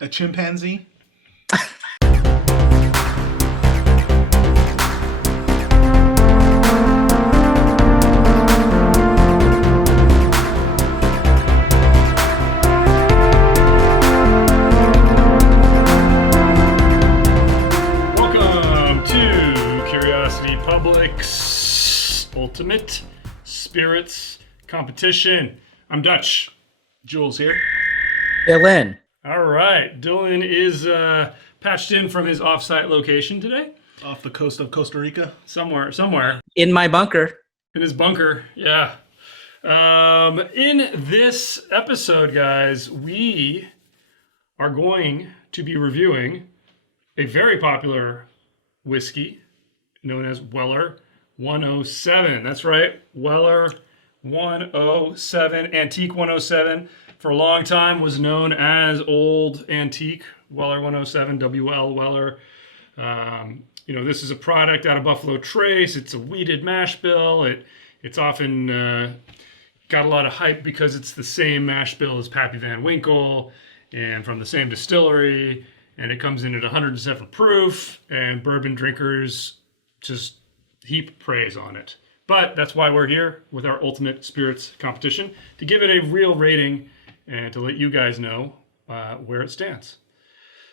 A chimpanzee? Welcome to Curiosity Public's Ultimate Spirits Competition. I'm Dutch. Jules here. Dylan. All right. Dylan is patched in from his off-site location today. Off the coast of Costa Rica? Somewhere. In my bunker. In his bunker, yeah. In this episode, guys, we are going to be reviewing a very popular whiskey known as Weller 107. That's right, Weller 107, Antique 107. For a long time was known as Old Antique, Weller 107, WL Weller. This is a product out of Buffalo Trace. It's a wheated mash bill. It's often got a lot of hype because it's the same mash bill as Pappy Van Winkle and from the same distillery. And it comes in at 107 proof, and bourbon drinkers just heap praise on it. But that's why we're here with our Ultimate Spirits competition, to give it a real rating and to let you guys know where it stands.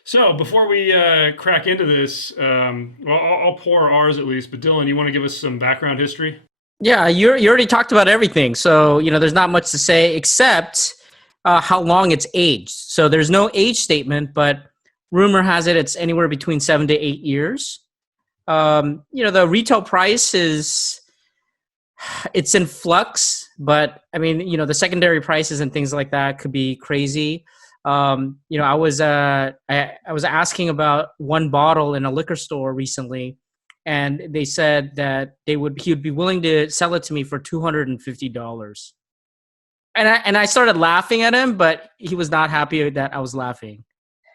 So before we crack into this, I'll pour ours at least, but Dylan, you want to give us some background history? Yeah, you already talked about everything. So, there's not much to say except how long it's aged. So there's no age statement, but rumor has it it's anywhere between 7 to 8 years. The retail price it's in flux, but the secondary prices and things like that could be crazy. I was asking about one bottle in a liquor store recently, and they said that he would be willing to sell it to me for $250. And I started laughing at him, but he was not happy that I was laughing.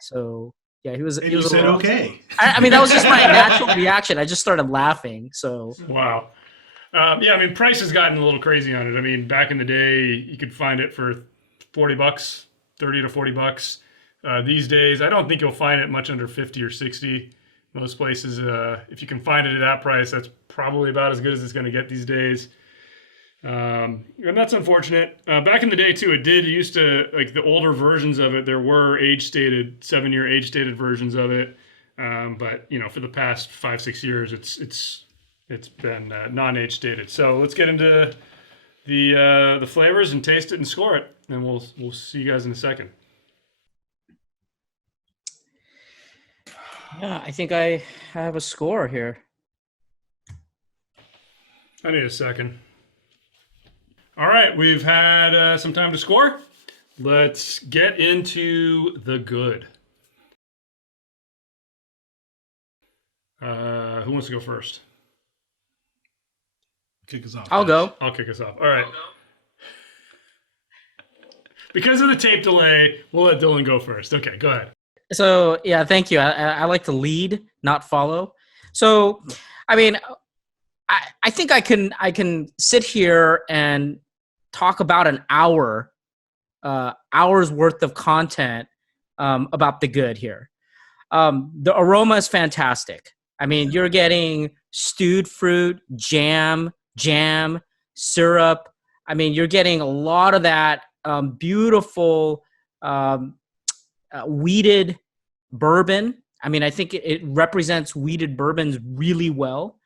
So yeah, he was. And he was you said okay. that was just my natural reaction. I just started laughing. So wow. Price has gotten a little crazy on it. Back in the day, you could find it for $40, 30 to $40. These days, I don't think you'll find it much under 50 or 60. Most places, if you can find it at that price, that's probably about as good as it's going to get these days. And that's unfortunate. Back in the day, too, it used to, like the older versions of it, there were age-stated, 7-year age-stated versions of it. But for the past 5-6 years, it's been non-age stated. So let's get into the flavors and taste it and score it, and we'll see you guys in a second. yeah, I think I have a score here. I need a second. All right, we've had some time to score. Let's get into the good. Who wants to go first? Kick us off. I'll go. I'll kick us off. All right. Because of the tape delay, we'll let Dylan go first. Okay, go ahead. So yeah, thank you. I like to lead, not follow. So, I think I can sit here and talk about an hour's worth of content about the good here. The aroma is fantastic. You're getting stewed fruit, jam, syrup. You're getting a lot of that beautiful wheated bourbon. I think it represents wheated bourbons really well.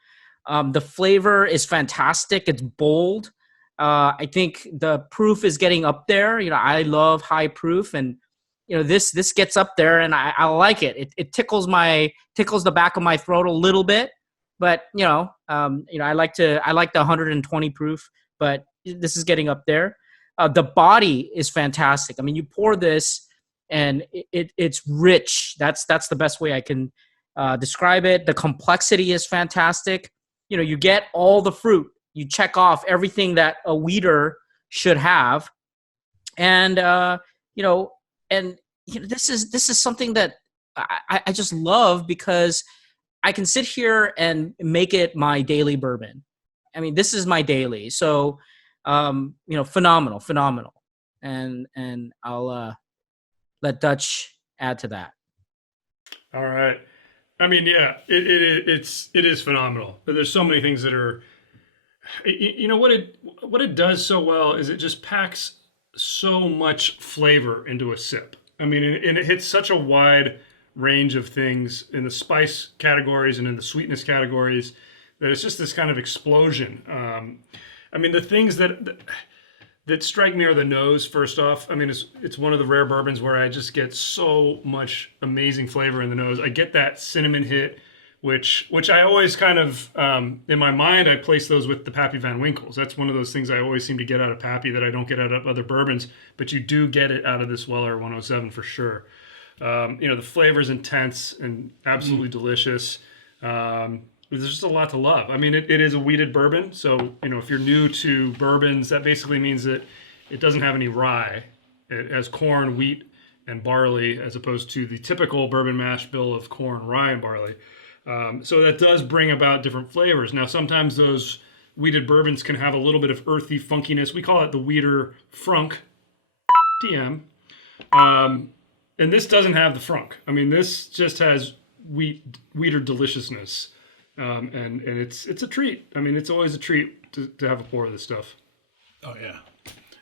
The flavor is fantastic. It's bold. I think the proof is getting up there. I love high proof, and this gets up there, and I like it. It tickles the back of my throat a little bit, but I like the 120 proof, but this is getting up there. The body is fantastic. You pour this, and it's rich. That's the best way I can describe it. The complexity is fantastic. You get all the fruit. You check off everything that a wheater should have, and this is something that I just love because I can sit here and make it my daily bourbon. This is my daily. So, phenomenal. And I'll let Dutch add to that. All right. I mean, yeah, it is phenomenal. There's so many things that are, you know, what it does so well is it just packs so much flavor into a sip. I mean, and it hits such a wide range of things in the spice categories and in the sweetness categories that it's just this kind of explosion. I mean, the things that strike me are the nose. First off, I mean, it's one of the rare bourbons where I just get so much amazing flavor in the nose. I get that cinnamon hit, which I always kind of in my mind I place those with the Pappy Van Winkles. That's one of those things I always seem to get out of Pappy that I don't get out of other bourbons, but you do get it out of this Weller 107 for sure. You know, the flavor is intense and absolutely delicious. There's just a lot to love. I mean, it is a wheated bourbon. So, you know, if you're new to bourbons, that basically means that it doesn't have any rye. It has corn, wheat, and barley, as opposed to the typical bourbon mash bill of corn, rye, and barley. So that does bring about different flavors. Now, sometimes those wheated bourbons can have a little bit of earthy funkiness. We call it the Wheater Frunk, TM. And this doesn't have the frunk. I mean, this just has wheater deliciousness. And it's a treat. I mean, it's always a treat to have a pour of this stuff. Oh, yeah.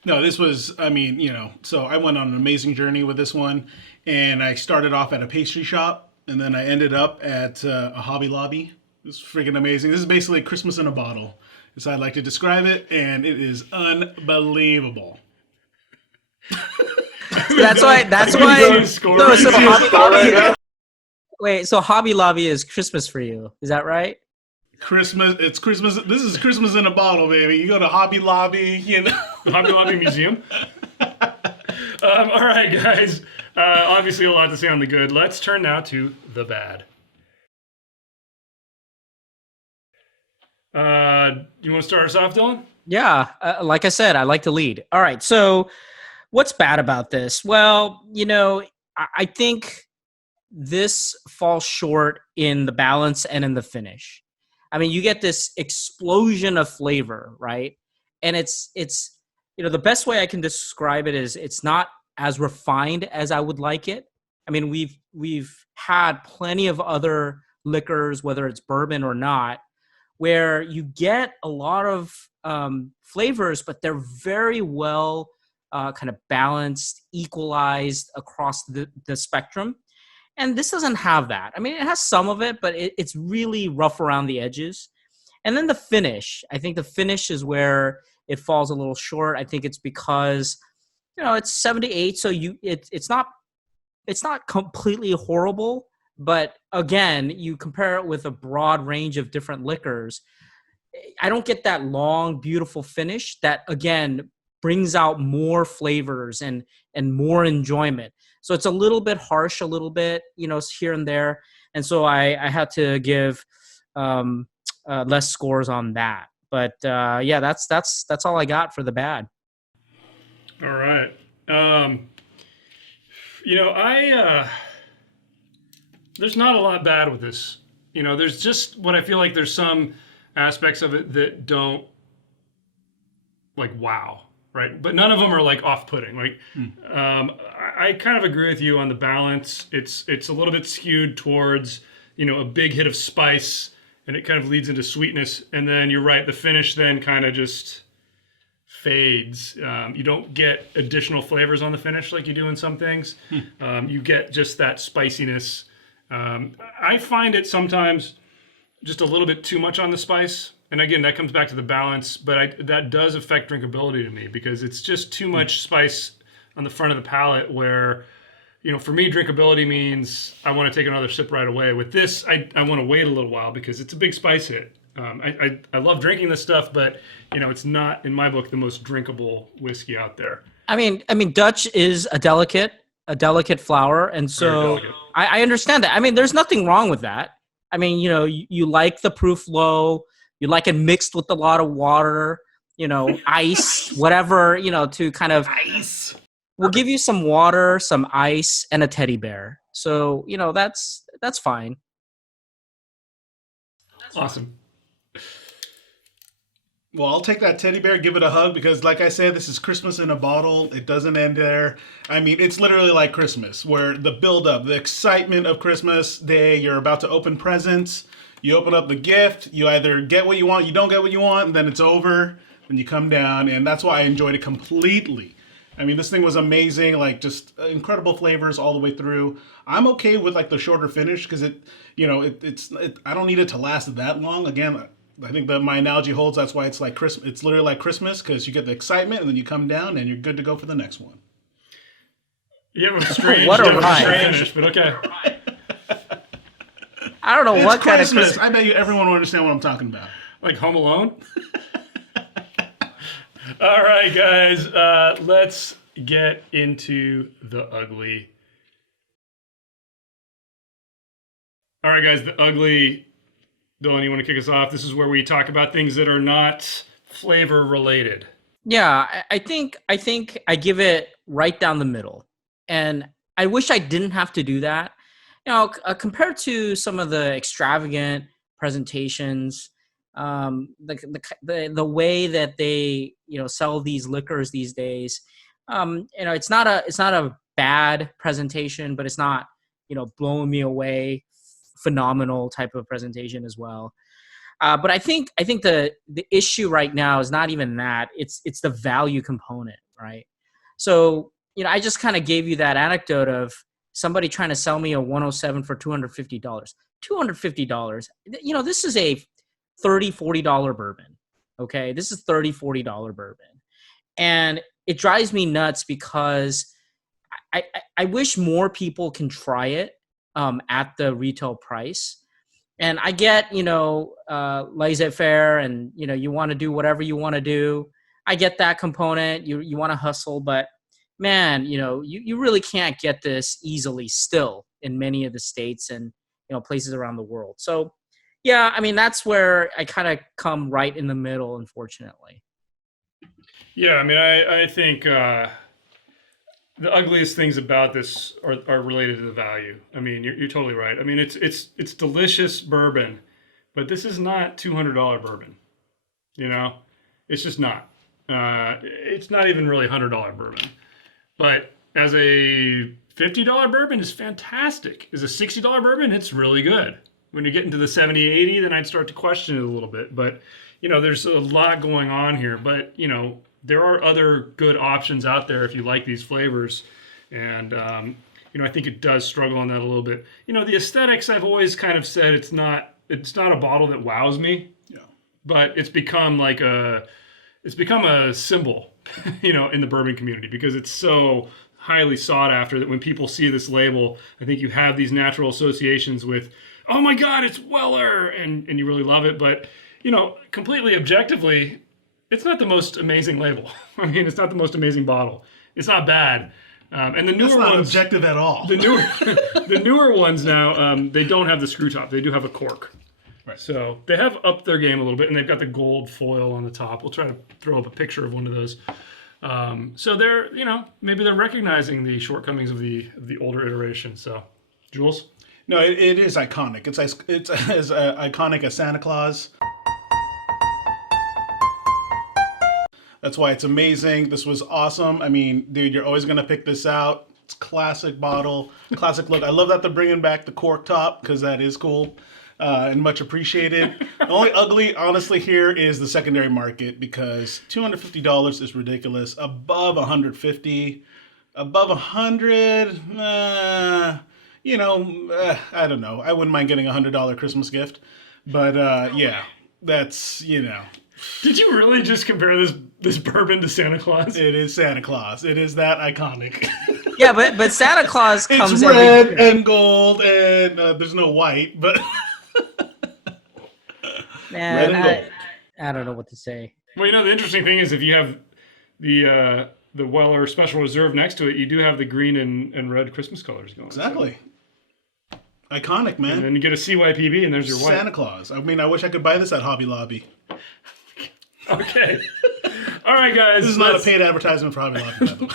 No, this was, I mean, you know, so I went on an amazing journey with this one. And I started off at a pastry shop. And then I ended up at a Hobby Lobby. It was freaking amazing. This is basically Christmas in a bottle. As I like to describe it. And it is unbelievable. That's why. No, so Hobby Lobby. Wait, so Hobby Lobby is Christmas for you? Is that right? Christmas. It's Christmas. This is Christmas in a bottle, baby. You go to Hobby Lobby, you know. The Hobby Lobby Museum. All right, guys. Obviously, a lot to say on the good. Let's turn now to the bad. You want to start us off, Dylan? Yeah, like I said, I like to lead. All right, so what's bad about this? Well, you know, I think this falls short in the balance and in the finish. I mean, you get this explosion of flavor, right? And it's you know, the best way I can describe it is it's not as refined as I would like it. I mean, we've had plenty of other liquors, whether it's bourbon or not, where you get a lot of flavors, but they're very well kind of balanced, equalized across the spectrum. And this doesn't have that. I mean, it has some of it, but it's really rough around the edges. And then the finish. I think the finish is where it falls a little short. I think it's because, you know, it's 78, so it's not completely horrible. But again, you compare it with a broad range of different liquors. I don't get that long, beautiful finish that, again, brings out more flavors and more enjoyment. So it's a little bit harsh, a little bit, you know, here and there. And so I had to give less scores on that. But yeah, that's all I got for the bad. All right. You know, there's not a lot bad with this. You know, there's just what I feel like there's some aspects of it that don't, like, wow. Right, but none of them are like off-putting. Like, I kind of agree with you on the balance. It's a little bit skewed towards, you know, a big hit of spice, and it kind of leads into sweetness. And then you're right, the finish then kind of just fades. You don't get additional flavors on the finish like you do in some things. You get just that spiciness. I find it sometimes just a little bit too much on the spice. And again, that comes back to the balance, but that does affect drinkability to me because it's just too much spice on the front of the palate where, you know, for me, drinkability means I want to take another sip right away. With this, I want to wait a little while because it's a big spice hit. I love drinking this stuff, but, you know, it's not, in my book, the most drinkable whiskey out there. I mean, Dutch is a delicate flower, and so I understand that. I mean, there's nothing wrong with that. I mean, you know, you like the proof low. You like it mixed with a lot of water, you know, ice, whatever, you know, to kind of Ice. We'll give you some water, some ice, and a teddy bear. So, you know, that's fine. Awesome. Well, I'll take that teddy bear, give it a hug, because, like I said, this is Christmas in a bottle. It doesn't end there. I mean, it's literally like Christmas, where the build up, the excitement of Christmas Day, you're about to open presents, you open up the gift, you either get what you want, you don't get what you want, and then it's over, and you come down, and that's why I enjoyed it completely. I mean, this thing was amazing, like just incredible flavors all the way through. I'm okay with like the shorter finish because I don't need it to last that long. Again, I think that my analogy holds. That's why it's like Christmas. It's literally like Christmas because you get the excitement and then you come down and you're good to go for the next one. You have a strange, What a you have rhyme. strange finish, but okay. I don't know It's what kind of Christmas. Christmas. I bet you everyone will understand what I'm talking about. Like Home Alone? All right, guys. Let's get into the ugly. All right, guys. The ugly. Dylan, you want to kick us off? This is where we talk about things that are not flavor related. Yeah, I think I give it right down the middle, and I wish I didn't have to do that. Compared to some of the extravagant presentations, the way that they sell these liquors these days, it's not a bad presentation, but it's not blowing me away, phenomenal type of presentation as well. But I think the issue right now is not even that. It's the value component, right? So I just kind of gave you that anecdote of somebody trying to sell me a 107 for $250. $250. This is a $30-$40 bourbon. Okay, this is $30-$40 bourbon, and it drives me nuts because I wish more people can try it at the retail price. And I get, laissez-faire and, you want to do whatever you want to do. I get that component. You want to hustle, but man, you really can't get this easily still in many of the states and, places around the world. So, yeah, I mean, that's where I kind of come right in the middle, unfortunately. Yeah, I mean, I think the ugliest things about this are related to the value. I mean, you're totally right. I mean, it's delicious bourbon, but this is not $200 bourbon. It's just not. It's not even really $100 bourbon. But as a $50 bourbon is fantastic. As a $60 bourbon, it's really good. When you get into the 70, 80, then I'd start to question it a little bit. But there's a lot going on here. But there are other good options out there if you like these flavors. And, I think it does struggle on that a little bit. The aesthetics, I've always kind of said it's not a bottle that wows me. Yeah. But it's become a symbol, in the bourbon community because it's so highly sought after that when people see this label, I think you have these natural associations with, oh my God, it's Weller, and you really love it. But, completely objectively, it's not the most amazing label. I mean, it's not the most amazing bottle. It's not bad. And the newer That's not ones, objective at all. the newer ones now, they don't have the screw top. They do have a cork. Right. So they have upped their game a little bit, and they've got the gold foil on the top. We'll try to throw up a picture of one of those. So they're, maybe they're recognizing the shortcomings of the older iteration. So, Jules? No, it is iconic. It's as iconic as Santa Claus. That's why it's amazing. This was awesome. I mean, dude, you're always going to pick this out. It's classic bottle, classic look. I love that they're bringing back the cork top because that is cool and much appreciated. The only ugly, honestly, here is the secondary market because $250 is ridiculous. Above $150, above $100, I don't know. I wouldn't mind getting a $100 Christmas gift. But, yeah, that's, Did you really just compare this bourbon to Santa Claus? It is Santa Claus. It is that iconic. Yeah, but Santa Claus comes It's red and gold, and there's no white, but Man, red and gold. I don't know what to say. Well, the interesting thing is if you have the Weller Special Reserve next to it, you do have the green and red Christmas colors going. Exactly. Iconic, man. And then you get a CYPB, and there's your white. Santa Claus. I mean, I wish I could buy this at Hobby Lobby. Okay. All right, guys. This is not a paid advertisement for Hobby Lobby, by the way.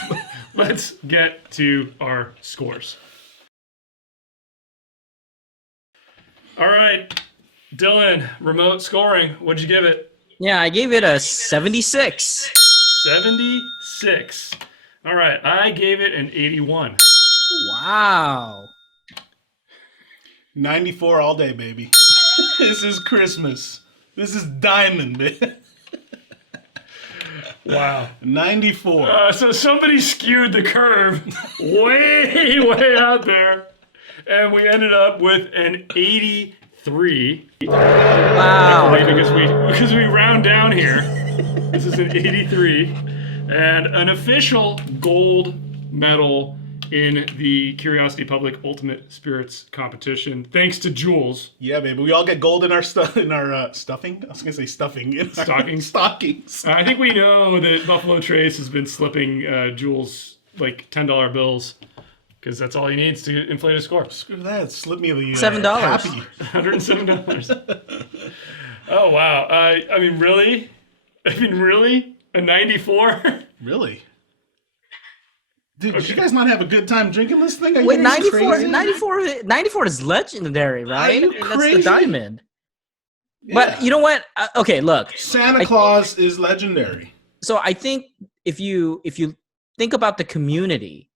Let's get to our scores. All right, Dylan, remote scoring. What'd you give it? Yeah, I gave it a 76. 76. All right, I gave it an 81. Wow. 94 all day, baby. This is Christmas. This is diamond, man. Wow. 94. So somebody skewed the curve way, way out there, and we ended up with an 83. Wow. Because we round down here. This is an 83, and an official gold medal in the Curiosity Public Ultimate Spirits competition, thanks to Jules. Yeah, baby. We all get gold in our stuffing. I was gonna say stuffing in Stockings. Stockings. I think we know that Buffalo Trace has been slipping Jules like $10 bills because that's all he needs to inflate his score. Screw that. Slip me the $7. Pappy. $107. Oh wow! I mean, really? A 94? Really? Dude, did you guys not have a good time drinking this thing? Are you Wait, guys 94, crazy? 94 is legendary, right? you That's crazy? the diamond. Yeah. But you know what? Okay, look. Santa Claus is legendary. So I think if you think about the community,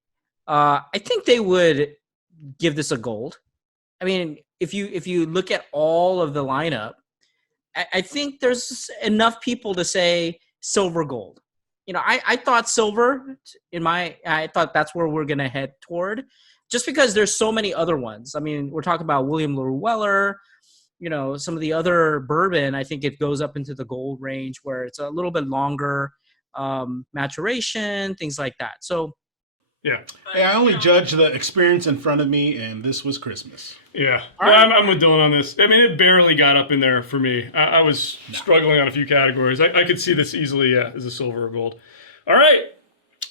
I think they would give this a gold. I mean, if you look at all of the lineup, I think there's enough people to say silver gold. You know, I thought silver I thought that's where we're gonna head toward, just because there's so many other ones. I mean, we're talking about William LaRue Weller, you know, some of the other bourbon. I think it goes up into the gold range where it's a little bit longer maturation, things like that. So Yeah. Hey, I only judge the experience in front of me, and this was Christmas. Yeah. No, I'm with Dylan on this. I mean, it barely got up in there for me. I was struggling on a few categories. I could see this easily, as a silver or gold. All right.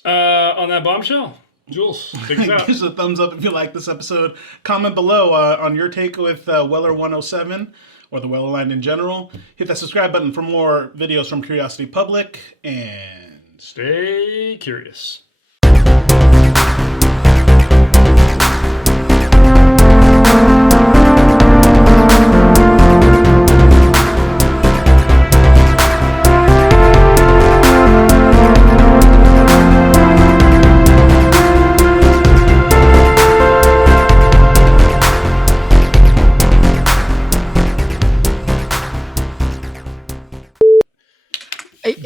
On that bombshell, Jules, take us out. Give us a thumbs up if you like this episode. Comment below on your take with Weller 107 or the Weller line in general. Hit that subscribe button for more videos from Curiosity Public, and Stay curious.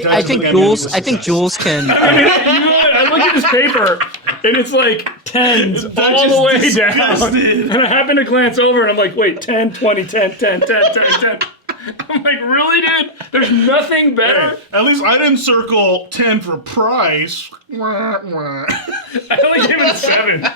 I think Jules can. You know what? I look at this paper, and it's like tens all the way down. And I happen to glance over, and I'm like, wait, 10, 20, 10, 10, 10, 10, 10. I'm like, really, dude? There's nothing better? hey, at least I didn't circle 10 for price. I only gave it a 7.